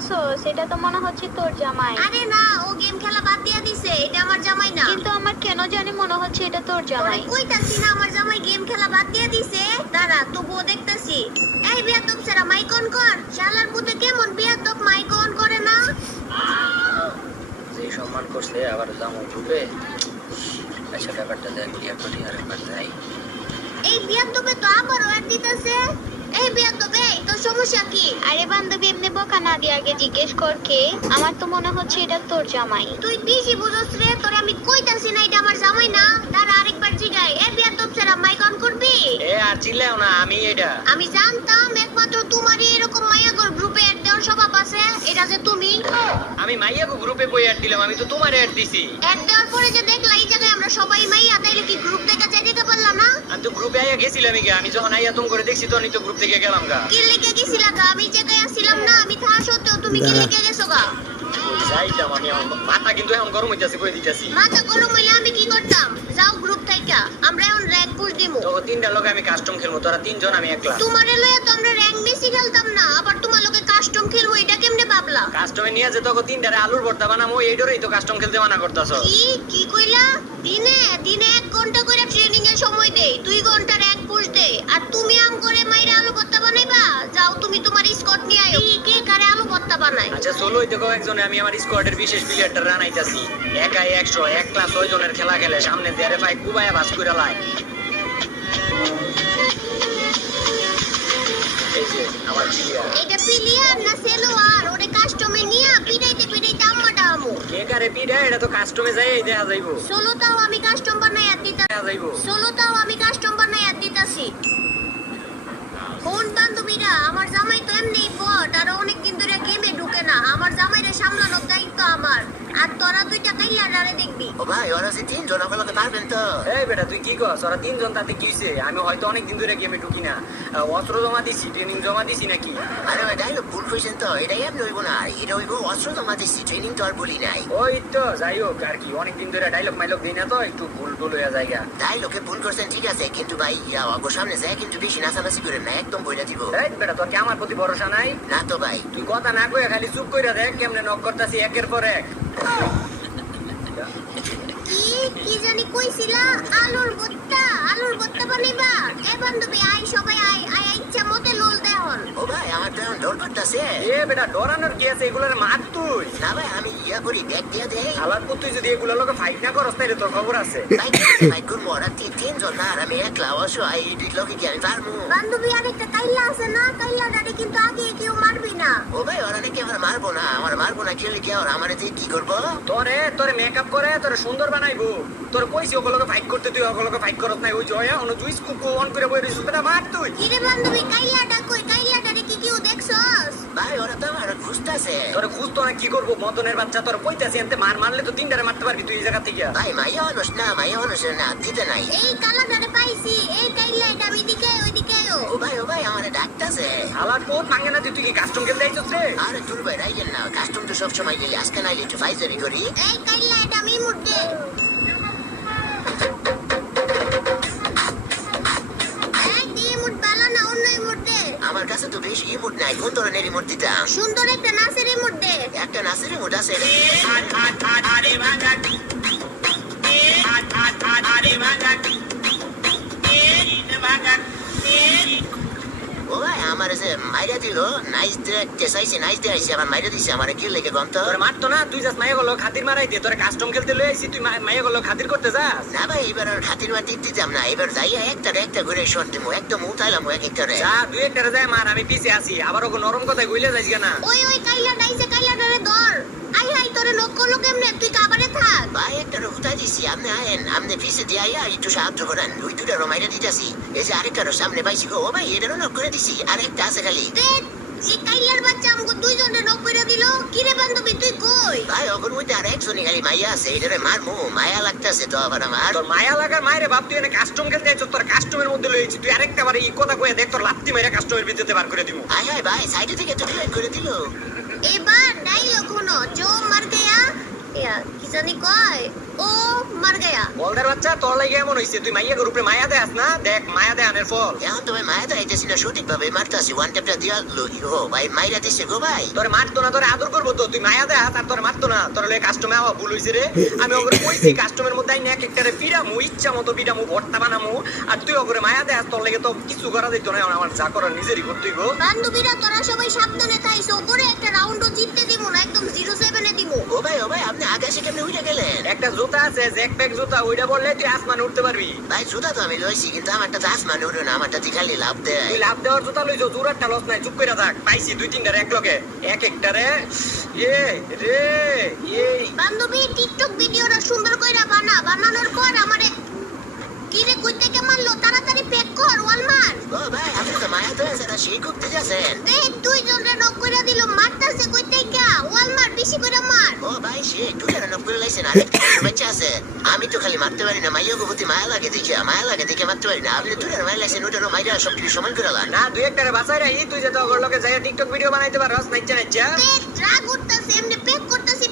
আছো? সেটা তো মনে হচ্ছে তোর জামাই। আরে না, ও গেম খেলা বাদ দিয়ে দিছে, এটা আমার জামাই না। কিন্তু আমার কেন জানি মনে হচ্ছে এটা তোর জামাই। কইতাছি না আমার জামাই গেম খেলা বাদ দিয়ে দিছে। দাঁড়া তবুও দেখতাছি। এই বিয়াদব সেরা মাইক অন কর। শালার পুতে কেমন বিয়াদব মাইক অন করে না। যে সম্মান করছে আবার জামা ঢুকে। আচ্ছা ব্যাপারটা দেখ ক্লিয়ার করি আর একবার যাই। এই বিয়াদবে তো আবার ওয়ার দিতেছে। এই বিয়াদবে তোর সমস্যা কি? আরে বান্ধবী এমনি বকা না দিয়ে আগে জিজ্ঞেস কর কে। আমার তো মনে হচ্ছে এটা তোর জামাই। তুই বেশি বুঝছ রে, তোরে আমি কইতাছি না এটা আমার জামাই না। দাঁড়া আরেকবার জিগাই। এই বিয়াদব সেরা মাইক অন করবি? এ আর চিল্লাও না, আমি এটা। আমি জানতাম একমাত্র তোমারই এরকম মাইয়াগর গ্রুপে অ্যাড দেওয়ার স্বভাব আছে। এটা যে তুমি। আমি মাইয়াকে গ্রুপে বই অ্যাড দিলাম, আমি তো তোমার অ্যাড দিছি। অ্যাড দেওয়ার পরে যে দেখলা এই জায়গায় আমরা সবাই মাইয়া, তাইলে কি গ্রুপ থেকে যাই দিতে পারলাম না? আমি তো গ্রুপে আইয়া গেছিলাম। আমি যখন আইয়া তুমি করে দেখছি তখনই তো গ্রুপ থেকে গেলাম গা। কি লিখে গেছিলা গা? আমি এই জায়গায় আসছিলাম না, আমি থাকা সত্ত্বেও তুমি কি লিখে গেছো গা? যাইতাম আমি, এখন মাথা কিন্তু এখন গরম হইতাছে, কই দিতাছি। মাথা গরম হইলে আমি কি করতাম? যাও গ্রুপ থেকে, আমরা এখন র‍্যাঙ্ক পুশ দিমু। তো তিনটা লোক আমি কাস্টম খেলবো, তোরা তিনজন আমি একলা। তোমারে লইয়া তো আমরা র‍্যাঙ্ক বেশি খেলতাম না, আবার তোমার লগে কাস্টম খেলবো, এটা কেমনে ভাবলা? কাস্টমে নিয়ে যে তোকে তিনটারে আলুর ভর্তা বানামো, এইডরেই তো কাস্টম খেলতে মানা করতাছ। কি কি কইলা? দিনে দিনে 1 ঘন্টা করে ট্রেনিং এর সময় দেই, 2 ঘন্টা র‍্যাঙ্ক পুশ দেই, আর তুমি আম করে মাইরা আলু ভর্তা বানাইবা? যাও তুমি তোমার স্কট নিয়ে আইও। কে কারে আলু ভর্তা বানায়? আচ্ছা চলোই দেখো একজনে, আমি আমার স্কোয়াডের বিশেষ প্লেয়ারটা রানাইতাছি। একাই 100 এক ক্লাস 6 জনের খেলা খেলে, সামনে দেয়ারে পাই কুবায়া বাস কইরা লাই। এই যে আমার প্লেয়ার। এটা প্লেয়ার না সেলোয়ার? ওরে কাস্টমে নিয়া পিড়াইতে পিড়াইতে আম্মাটা আমু। কে কারে পিডা, এটা তো কাস্টমে যাই দেখা যাইবো। ষোলোটাও আমি কাস্টম বানাইয়া দিতা। দেখা যাইবো। 16টাও আমি কাস্টম বানাইয়া দিতাছি। কোন বান্ধবীরা? আমার জামাই তো এমনি বট, আর অনেকদিন ধরে গেমে ঢুকে না। আমার জামাইরে সামলানোর দায়িত্ব আমার। আর তোরা দুইটা কাইলারে দেখবি। ও ভাই, ওরা যে তিনজন আমাকে পারবেন তো? এই বেটা তুই কি কস? ওরা তিনজন, তাতে কি হইছে? আমি হয়তো অনেকদিন ধরে গেমে ঢুকি না। অস্ত্র জমা দিছি, ট্রেনিং জমা দিছি নাকি? আরে ভাই ডাইলগ ভুল কইছেন তো, এটাই এমনি হইব না। এটা হইব অস্ত্র জমা দিচ্ছি, ট্রেনিং তো আর বলি নাই। ওই তো যাই হোক আর কি, অনেকদিন ধরে ডাইলগ মাইলগ দিই না তো, একটু ভুল টুল হয়ে জায়গা। ডাইলগে ভুল করছেন ঠিক আছে, কিন্তু ভাই অগো সামনে যায় কিন্তু বেশি নাচানাচি করেন না, একদম বইলা দিব। এই বেটা তোর কি আমার প্রতি ভরসা নাই? না তো ভাই। তুই কথা না কয়ে খালি চুপ কইরা দেখ কেমনে নক করতাছি একের পর এক। কি কি জানি কইছিলা? আলুর ভর্তা বানাইবা? এই বান্ধবী আই, সবাই আই আই, ইচ্ছা মতে লোল দেহন। ও ভাই, আমার তো এখন ডর করতেছে। এ বেটা ডরানোর কি আছে? এগুলোর মার তুই। না ভাই, আমি করি ব্যাগ দিয়ে দেই। আলার পুত তুই যদি এগুলোর লোকে ফাইট না করস তাহলে তোর খবর আছে। ভাই ভাই কোন মরা তিনজন না, আর আমি একলা অসহায়, এই লোকে কি আমি পারবো? বান্ধবী আরেকটা কাইলা আছে না? কাইলাটারে কিন্তু আগে কেউ মারবি না। ও ভাই, ওরা নাকি আমার মারবো না, আমার মারবো না খেলে কি? ওরা আমার কি করবো? তোরে মেকআপ করে তোরে সুন্দর বানাইবো। তোর কইছি ওগুলোকে ফাইট করতে, তুই ওগুলোকে ফাইট করস নাই। ওই জয়া অনু জুইস কুকু অন করে বই রিসু বেটা মার তুই। কিরে বান্ধবী কাইলাটা কই? কাইলাটারে কি কেউ দেখছস? ভাই ওরা তো আমার খুঁজতেছে। তোরে খুঁজতো না কি করবো? মদনের বাচ্চা তোর কইতাছে এতে মারলে তো তিনটারে মারতে পারবি তুই এই জায়গা থেকে। ভাই মাইয়া মানুষ না, মাইয়া মানুষের না দিতে নাই। এই কালাটারে পাইছি। এই কাইলাটা আমি দিকে ওইদিকে আয়ো। ও ভাই আমার ডাকতেছে। আলার পোত মাঙ্গে না, তুই কি কাস্টম খেলতে আইছস রে? আরে দূর ভাই, রাইলেন না, কাস্টম তো সবসময় গেলে, আজকে নাইলে একটু ফাইজারি করি। এই কাইলাটা আমি মুড্ডে। এই দিয়ে মুড বালা না, অন্য মুড্ডে। আমার কাছে তো বেশি ইমোট নাই, কোন ধরনের ইমোট দিতাম? সুন্দর একটা নাচের মুড্ডে। একটা নাচের ইমোট আছে। ও ভাই, আমার যে মাইরা দিল, নাইস দেখতে চাইছে, নাইস দেখাইছে, আমার মাইরা দিছে, আমার কি লেগে গন্ত? তোর মারতো না, তুই যাস মাইয়া গেলো খাতির মারাই দে। তোর কাস্টম খেলতে লই আইছি, তুই মাইয়া গেলো খাতির করতে যাস? না ভাই, এবার আর খাতির মাতির দিতাম না, এবার যাইয়া একটা ঘুরে শট দিমু, একদম উঠাইলাম এক একটারে। যা দুই একটারে যায় মার, আমি পিছে আছি। আবার ওকে নরম কথায় গইলে যাইস না। ওই কাইলাটা আইছে, কাইলাটারে ধর। আই হাই তোরে নক করলো কেমনে? তুই কাবারে থাক। ভাই একটারে উঠাই দিছি, আপনি আয়েন, আপনি পিছে দিয়ে আইয়া একটু সাহায্য করেন। ওই দুটারও মাইরা দিতেছি। এই যে আরেকটারও সামনে পাইছি গো। ও ভাই, এটারও নক করে দিছি, আরেকটা আছে খালি। এই কাইলার বাচ্চা আমাকে দুইজনে নক করে দিল। কিরে বান্ধবী তুই কই? ভাই ওখান মধ্যে আর একজনই খালি মাইয়া আছে, এটারে মারমু, মায়া লাগতেছে তো আবার আমার। তোর মায়া লাগার মায়েরে বাপ, তুই এনে কাস্টম খেলতে আইছস, তোর কাস্টমের মধ্যে লইছি। তুই আরেকটা বারে ই কথা কয়ে দেখ, তোর লাত্তি মেরে কাস্টমের ভিতরে বার করে দিব। আয় হায় ভাই, সাইডে থেকে তো ক্লিয়ার করে দিল। এবার ডাইলগ শুনো। জো মার গয়া ইয়া কি জানি কয় ও মার গায়া বলদার বাচ্চা তোর লাগে এমন হইছে তুই মাইয়া গ্রুপে মায়া দেয়াস না দেখ মায়া দেয়ানের ফল এখন তো ভাই মায়া দাইতেছি না সঠিকভাবে মারতাছি ওয়ান ট্যাপটা দিয়া ও ভাই মাইরা দিছে গো ভাই তোর মারতো না তোর আদর করবো তো তুই মায়া দেয়াস আর তোর মারতো না তোর লগে কাস্টমে আওয়া ভুল হইছে রে আমি ওগরে কইছি কাস্টমের মধ্যে আইনে এক একটারে পিরামু ইচ্ছা মতো পিরামু ভর্তা বানামু আর তুই ওগরে মায়া দেয়াস তোর লাগে তো কিছু করা যাইতো না আমার যা করার নিজেরই করতেই গো বান্ধবীরা তোরা সবাই সাবধানে থাইস ওপরে একটা রাউন্ডও জিততে দিব না একদম 0-7 এ দিব ও ভাই আপনি আকাশে কেমনে উঠে গেলেন একটা জুতা আছে জ্যাক প্যাক জুতা ওইটা বললে তুই আসমানে উঠতে পারবি ভাই জুতা তো আমি লইছি কিন্তু আমারটা তো আসমানে উঠে না আমারটা দিয়ে খালি লাভ দেয় তুই লাভ দেওয়ার জুতা লইছো জোরারটা লস নাই চুপ করে থাক পাইছি 2-3টারে এক লগে এক একটারে এ রে এই বান্ধবী টিকটক ভিডিওটা সুন্দর কইরা বানানোর পর আমারে কিরে কই থেকে মারলো তাড়াতাড়ি প্যাক কর ওয়ালমার ও ভাই আপনি তো মায়া তো সেটা সেই করতে যাচ্ছেন দেখ দুইজন রে নক কইরা দিল মারতাছে কই থেকে ওয়ালমার বেশি কইরা মার ও ভাই সে দুটার নক করে লাইছেন আরেকটা বাচ্চা আছে আমি তো খালি মারতে পারি না মাইয়া প্রতি মায়া লাগে দেখে মারতে পারি না আপনি দুটার মায়া লাইছেন ওটারও মাইরা সব কিছু সমান করে লান না দুই একটারে বাঁচাই রাই তুই যে তো ওর লগে যাই টিকটক ভিডিও বানাইতে পারস নাইচা নাইচা দেখ ড্রাগ উঠতাছে এমনি প্যাক করতেছি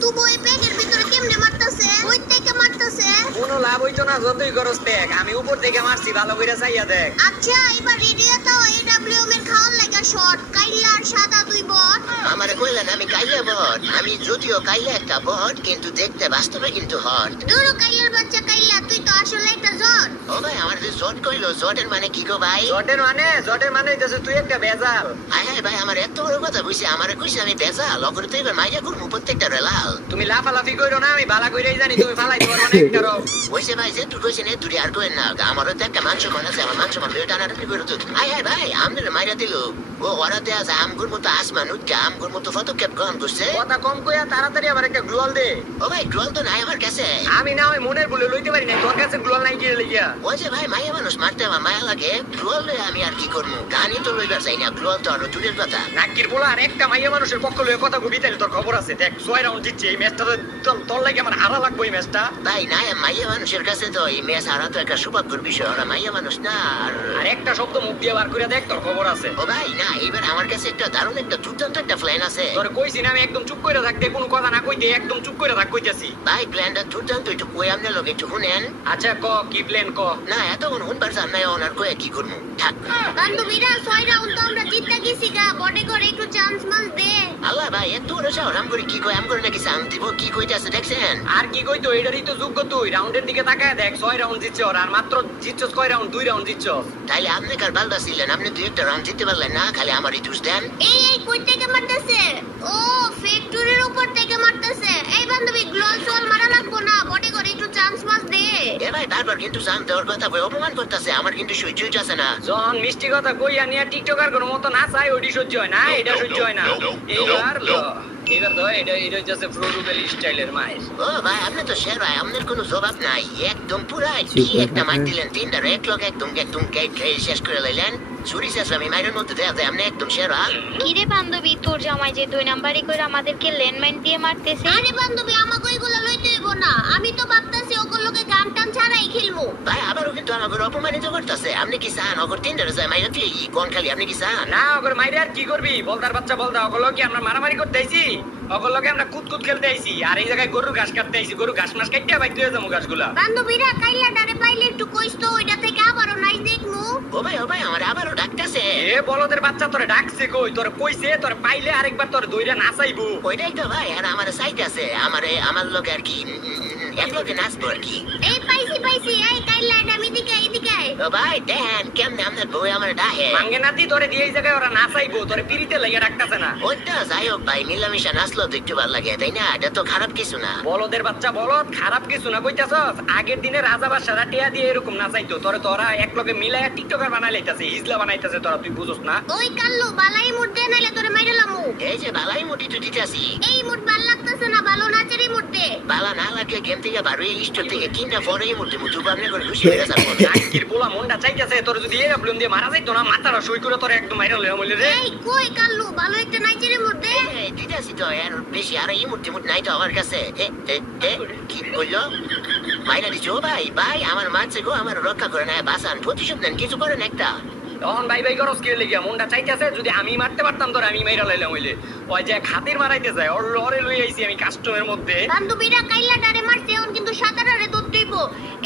তুই ওই প্যাকের ভিতরে কেমনে মারতাছে কই থেকে মারতাছে কোনো লাভ হইতো না যতই করস দেখ আমি উপর থেকে মারছি ভালো করে চাইয়া দেখ আচ্ছা এবার রেডি তো এডব্লিউএম এর খাওয়ার লাগা শর্ট কাইলা আর সাদা দুই বট আমারে কইলেন আমি কাইলে বট আমি যদিও কাইলে একটা বট কিন্তু দেখতে বাস্তবে কিন্তু হট দুরু কাইলার বাচ্চা কাইলা তুই তো আসলে একটা জট ও ভাই আমার যে জট কইলো জটের মানে কি গো ভাই জটের মানে হইতাছে তুই একটা বেজাল আয় হায় ভাই আমার এত বড় কথা বুঝছি আমারে কইছে আমি বেজাল অগর তো এবার মাইয়া করবো প্রত্যেকটা রেলাল তুমি লাফালাফি কইরো না আমি বালা কইরাই জানি তুমি ফালাইতে পারবা না একটারও ওইসে ভাই যে তুই কইছেন এ তুই আর কইেন না আমারও তো একটা মাংস মান আছে আমার মাংস মান টানাটানি করে তো আয় হায় ভাই আমনের মাইরা দিল ও ওরা দেয়া যায় আমগুর মতো আসমান উঠকে আমগুর মতো ফটোক্যাপ গ্রহণ করছে কথা কম কইয়া তাড়াতাড়ি আবার একটা গ্লোয়াল দে ও ভাই গ্রহণ তো নাই আমার কাছে আমি না ওই মনের বলে লইতে পারি না তোর কাছে গ্লোয়াল নাই গিয়ে লাগিয়া ওই যে ভাই মাইয়া মানুষ মারতে আমার মায়া লাগে গ্রুয়াল লয়ে আমি আর কি করবো গানই তো লইবার চাই না গ্রুয়াল তো আরো দূরের কথা নাকির পোলা আর একটা মাইয়া মানুষের পক্ষ লইয়া কথা কবি তাইলে তোর খবর আছে দেখ 6 রাউন্ড জিতছে এই ম্যাচটা তোর লাগে আমার হারা লাগবে এই ম্যাচটা ভাই না মাইয়া মানুষের কাছে তো এই মেয়ে সারা তো একটা সৌভাগ্যের বিষয় ওরা মাইয়া মানুষ না আর একটা শব্দ মুখ দিয়ে বার করে দেখ তোর খবর আছে ও ভাই না এবার আমার কাছে একটা দারুণ একটা দুর্দান্ত একটা প্ল্যান আছে তোর কইছি না আমি একদম চুপ করে থাকতে কোনো কথা না কইতে একদম চুপ করে থাক কইতাছি ভাই প্ল্যানটা দুর্দান্ত একটু কই আমনে লোক একটু শুনেন আচ্ছা ক কি প্ল্যান ক না এতক্ষণ শুনবার চান নাই ওনার কয়ে কি করবো থাক বান্ধবীরা 6 রাউন্ড তো আমরা জিততে গেছি গা বডি করে একটু চান্স মাস দে আল্লাহ ভাই এত বড় শহর আম করে কি কয় আম করে নাকি সাউন্ড দিব কি কইতাছে দেখছেন আর কি কইতো এটারই তো যোগ্য তুই রাউন্ডের দিকে তাকায় দেখ 6 রাউন্ড জিতছে ওর আর মাত্র জিতছস কয় রাউন্ড 2 রাউন্ড জিতছস তাইলে আপনি কার বালদা ছিলেন আপনি দুই একটা রাউন্ড জিততে পারলেন না খালি আমারই দোষ দেন এই কই থেকে মারতেছে ও ফ্যাক্টরির উপর থেকে মারতেছে এই বান্ধবী গ্লোল সোল মারা লাগবো না বডি করে একটু চান্স মাস দে এ ভাই বারবার কিন্তু জানতে ওর কথা বই অপমান করতেছে আমার কিন্তু সহ্য হইতাছে না যখন মিষ্টি কথা কইয়া নিয়া টিকটকার কোনো মতো না চাই ওইটি সহ্য হয় না এটা সহ্য হয় না এইবার এবার তো এটা হচ্ছে ফ্লোরুবেল স্টাইলের মায়ের ও ভাই আপনি তো শের ভাই আপনার কোনো জবাব নাই একদম পুরা কি একটা মার দিলেন তিনটার এক লোক একদম খেয়ে শেষ করে লাইলেন ছুরি শেষ আমি মাইরের মধ্যে দেয়া যায় আপনি একদম শের কিরে বান্ধবী তোর জামাই যে 2 নাম্বারই করে আমাদেরকে ল্যান্ডমাইন দিয়ে মারতেছে আরে বান্ধবী আমাকে ওইগুলো লইতে হইব না আমি তো ভাবতাছি ওগুলোকে গান টান ছাড়াই খেলবো ভাই আবারও কিন্তু আমাকে অপমানিত করতেছে আপনি কি চান অগর তিনটারে যায় মাইরে তুই কোন খালি আপনি কি চান না ওগর মাইরে আর কি করবি বলদার বাচ্চা বলদা ওগুলো কি আমরা মারামারি করতে আইছি ওগুলোকে আমরা কুতকুত খেলতে আইছি আর এই জায়গায় গরুর ঘাস কাটতে আইছি গরু ঘাস মাস কাটতে বাইতে হয়ে যাবো ঘাসগুলা বান্ধবীরা কাইলা ডারে পাইলে একটু কইস তো ওইটা থেকে আবারও নাই দেখমু ও ভাই আমার আবারও ডাকতেছে এ বলদের বাচ্চা তোরে ডাকছে কই তোর কইছে তোর পাইলে আরেকবার তোর দইরা নাচাইবো ওইটাই তো ভাই আর আমার চাইতেছে আমার লোক আর কি এক লোকে নাচবো আর কি এই পাইছি এই কাইলা এটা এদিকে ও ভাই দেখেন কেমনে আপনার বউ আমার ডাহে মাঙ্গে নাতি তোরে দিয়ে এই জায়গায় ওরা নাচাইবো তোরে পিরিতে লাগিয়ে ডাকতেছে না ওইটা যাই হোক ভাই মিলামিশা নাচলো তো একটু ভালো লাগে তাই না এটা তো খারাপ কিছু না বলদের বাচ্চা বলদ খারাপ কিছু না কইতাছস আগের দিনে রাজা বাদশারা টিয়া দিয়ে এরকম নাচাইতো তোরা এক লগে মিলায়া টিকটকার বানাই লাইতাছে হিজলা বানাইতাছে তোরা তুই বুঝছ না ওই কাল্লু বালাই মুড দে নাইলে তোরে মাইরালামু এই যে বালাই মুটি তো দিতেছি এই মুড ভাল লাগতেছে না ভালো নাচেরই মুড দে বালা না লাগে গেম থেকে বারো স্টোর থেকে কিনা পরে এই মুহূর্তে মুঠু বামনে করে খুশি হয়ে যাবো নাকির পোলা মনটা চাইতাছে তোর যদি এই প্রবলেম দিয়ে মারা যাইতো না মাথাটা সই করে তোর একদম মাইরা লইয়া মইলে রে এই কই কাল্লু ভালো একটা নাচেরই মুড দে দিতেছি তো আর বেশি আর এই মুহূর্তে মুঠ নাই তো আমার কাছে কি বললো মাইনা দিচ্ছ ভাই আমার মারছে গো আমার রক্ষা করে না বাসান প্রতিশোধ নেন কিছু করেন একটা তখন বাই বাই করস কে লেগে মনটা চাইতেছে যদি আমি মারতে পারতাম তোর আমি মাইরা লাইলাম হইলে ওই যে খাতির মারাইতে যায় ওর লরে লই আইছি আমি কাস্টমের মধ্যে বান্ধবীরা কাইলাটারে মারছে এখন কিন্তু সাদাটারে দৌড় দিব।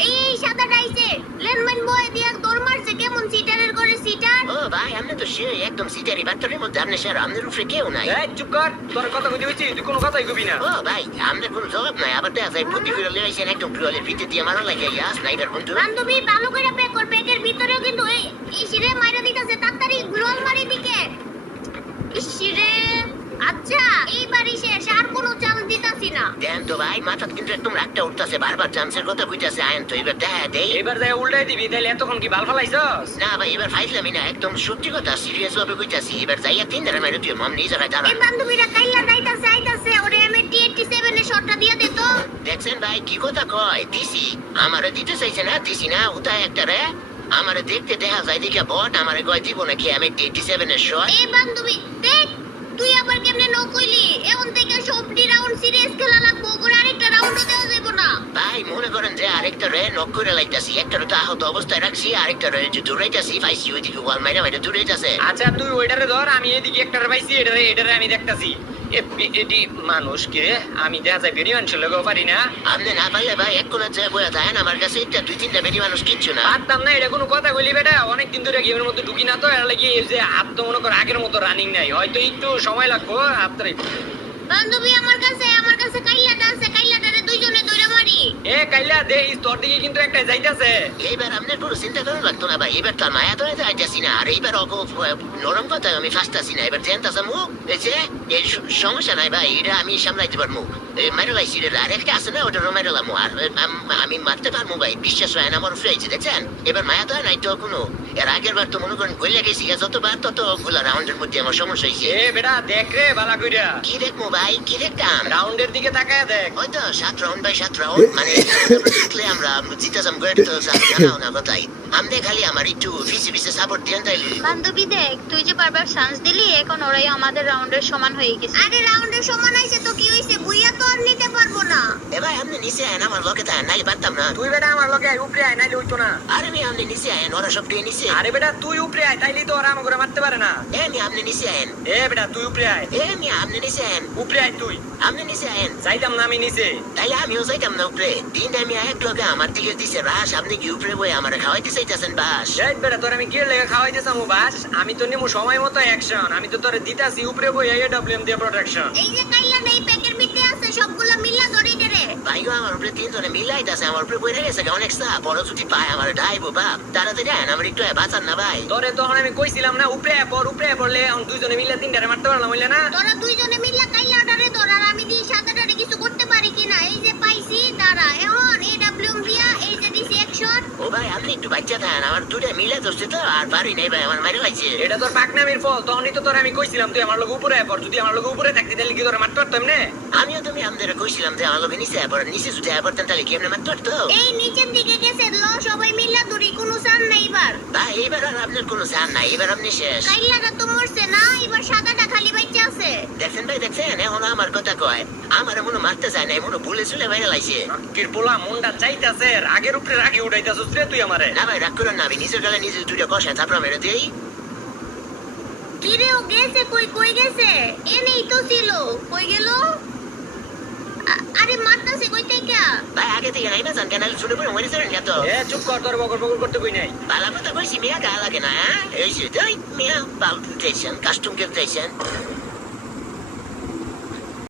এই সাদাটা আইছে লেনমেন বয় দিয়া দৌড় মারছে কেমন সিটারের করে সিটার। ও ভাই আপনি তো সে একদম সিটারি বাট্টারের মধ্যে আপনি স্যার আপনার উপরে কেউ নাই। এই চুপ কর তোর কথা কইতে হইছি তুই কোনো কথাই কবি না। ও ভাই আপনার কোনো জবাব নাই আবার দেখা যায় বুদ্ধি করে লইছেন একদম গ্লোলের ভিতর দিয়ে মারা লাগে ইয়া স্নাইপার বন্ধু। বান্ধবী ভালো করে প্যাক কর, প্যাকের ভিতরেও কিন্তু এই ইসিরে মাইরা দিতেছে তাড়াতাড়ি গ্লোল মারি দিকে। ইসিরে আচ্ছা এইবারই শেষ আর কোনো চান্স দিতাছি না। দেন তো ভাই মাথা কিন্তু একদম রাগটা উঠতেছে বারবার চান্সের কথা কইতাছে আইন তো এবার দেখা দেই। এবার যাই উল্টাই দিবি তাহলে এতক্ষণ কি বাল ফালাইছস? না ভাই এবার ফাইজলামি না একদম সত্যি কথা সিরিয়াস ভাবে কইতাছি এবার যাইয়া তিন ধরে মেরে তুই মাম নিয়ে জায়গায় দাঁড়া। এই বান্ধবীরা কাইলা যাইতাছে আইতাছে ওরে আমি টি87 এর শটটা দিয়া দে তো। দেখছেন ভাই কি কথা কয় দিছি আমারে দিতে চাইছে না দিছি না উঠায় একটা রে আমারে দেখতে দেখা যায় দেখে বট আমারে কয় দিব নাকি আমি 87 এর শট। এই বান্ধবী দেখ তুই আবার কেমনে নো কইলি এখন থেকে সবটি রাউন্ড সিরিয়াস খেলা লাগবো করে আরেকটা রাউন্ডও দেওয়া যাবে না। ভাই মনে করেন যে আরেকটা রে নক করে লাইতাছি একটা তো আহত অবস্থায় রাখছি আরেকটা রে যে দৌড়াইতাছি পাইছি ওইদিকে ওয়াল মাইরা মাইরা দৌড়াইতাছে। আচ্ছা তুই ওইটারে ধর আমি এদিকে একটারে পাইছি এটারে আমি দেখতাছি। এটি মানুষ কে আমি দেখা যায় বেরি মানুষের লোকেও পারি না। আপনি না পারলে ভাই এক কোণে যে বইয়া থাকেন আমার কাছে এটা দুই তিনটা বেরি মানুষ কিচ্ছু না। পারতাম না এটা কোনো কথা কইলি বেটা অনেকদিন ধরে গেমের মধ্যে ঢুকি না তো এর লাগি এই যে হাত তো মনে কর আগের মতো রানিং নাই হয়তো একটু সময় লাগবে হাতরে। বান্ধবী আমার কাছে কাইলাটা আছে কাইলাটারে দুইজনে দৌড়া মারি। এ কাইলা দে তোর দিকে কিন্তু একটা যাইতাছে। এইবার আপনার পুরো চিন্তা করা লাগতো না ভাই এবার তার মায়া ধরে যাইতেছি না আর এইবার নরম কথা আমি ফাঁসতাছি না এবার জেনতাছে মুখ এই যে এই সমস্যা নাই ভাই এটা আমি সামলাইতে পারবো মেরে লাইছি রে আর একটা আছে না ওটা মেরে লামো আর আমি মারতে পারবো ভাই বিশ্বাস হয় না আমার ফ্রেজ দেখছেন এবার মায়া ধরে নাই তো কোনো এর আগের বার তো মনে করেন গইলে গেছি যতবার তত গুলা রাউন্ডের মধ্যে আমার সমস্যা হয়েছে। এ বেটা দেখ রে বালা কইরা কি দেখবো ভাই কি দেখতাম রাউন্ডের দিকে তাকায় দেখ হয়তো 7 রাউন্ড বাই 7 রাউন্ড মানে জিতলে আমরা জিতাম গ্রেট তো জানা না কথাই আমদে খালি আমার একটু ফিসি ফিসে সাপোর্ট দেন তাইলে। বান্ধবী দেখ তুই যে বারবার চান্স দিলি এখন ওরাই আমাদের রাউন্ডের সমান হয়ে গেছে। আরে রাউন্ডের সমান আইছে তো কি হইছে বুইয়া তো আর নিতে পারবো না। এ ভাই আপনি নিচে আয়েন আমার লগে তাই নাই পারতাম না। তুই বেটা আমার লগে আয় উপরে আয় নাইলে হইতো না। আরে আমি আপনি নিচে আয়েন ওরা সব দিয়ে নিচে। আরে বেটা তুই উপরে আয় তাইলে তো ওরা আমাকে মারতে পারে না। এ আমি আপনি নিচে আয়েন। এ বেটা তুই উপরে আয়। এ আমি আপনি নিচে আয়েন। উপরে আয় তুই। আপনি নিচে আয়েন। যাইতাম না আমি নিচে। তাইলে আমিও যাইতাম না উপরে দিন আমি এক লগে আমার দিকে দিছে রাস আপনি কি উপরে বই আমার খাওয়াইতে চাইতেছেন বাস। এই বেটা তোর আমি কি লেগে খাওয়াইতেছাম বাস আমি তো নিমু সময় মতো অ্যাকশন আমি তো তোরে দিতাছি উপরে বই এডব্লিউএম দিয়ে প্রোটেকশন। এই যে কাইলা নেই প্যাকের ভিতরে আছে সবগুলা মিল্লা ধরি রে। ভাইও আমার উপরে তিনজনে মিলাইতেছে আমার উপরে বইরে গেছে অনেক চাপ বড় ছুটি পায় আমার ডাইবো বাপ তাড়াতাড়ি আয়েন আমার একটু বাঁচান না ভাই। তোরে তখন আমি কইছিলাম না উপরে পড়লে এখন দুইজনে মিলে তিনটারে মারতে পারলাম হইলে না। তোরা দুইজনে মিল্লা কাইলাটারে ধর আর আমি দি সাদাটারে কিছু করতে পারি কিনা এই যে পাইছি দাঁড়া এখন এডব্লিউএম দিয়া এই যে দিছি অ্যাকশন। ও ভাই আপনি একটু বাচ্চা থাকেন আমার দুটা মিলে ধরছে তো আর পারি নাই ভাই আমার মারি লাগছে। এটা তোর পাকনামির ফল তখনই তো তোরে আমি কইছিলাম তুই আমার লগে উপরে পড় যদি আমার লগে উপরে থাকতি তাহলে কি তোরে মারতে পারতাম না। আমিও তুমি আমাদের কইছিলাম যে আমার লগে নিচে পড়ে নিচে যদি পড়তেন তাহলে কি এমনি মারতে পারতো। এই নিচের দিকে গেছে ল সবাই মিল্লা ধরি কোনো চান নাই এবার। ভাই এবার আর আপনার কোনো জান নাই এবার আপনি শেষ। কাইলাটা তো মরছে না এবার সাদাটা খালি বাইচা আছে। দেখছেন ভাই দেখছেন এখন আমার কথা কয় আমার মনে মারতে যায় না মনে ভুলে চলে বাইরে লাইছে। কির পোলা মনটা চাইতাছে আগের উপরে রাগি উঠাইতাছস রে তুই আমারে। না ভাই রাগ করেন না আমি নিজের গালে নিজে দুইটা কষায় তারপর মেরে দিই। কিরে ও গেছে কই গেছে এনেই তো ছিল কই গেল। আরে মারতাছে কই থেকে ভাই আগে থেকে নাই না জান কেন শুনে পড়ে মরে যাবেন না তো। এ চুপ কর তোর বকর বকর করতে কই নাই। বালা কথা কইছি মিয়া গা লাগে না এই যে মিয়া বাল টেনশন কাস্টম কে টেনশন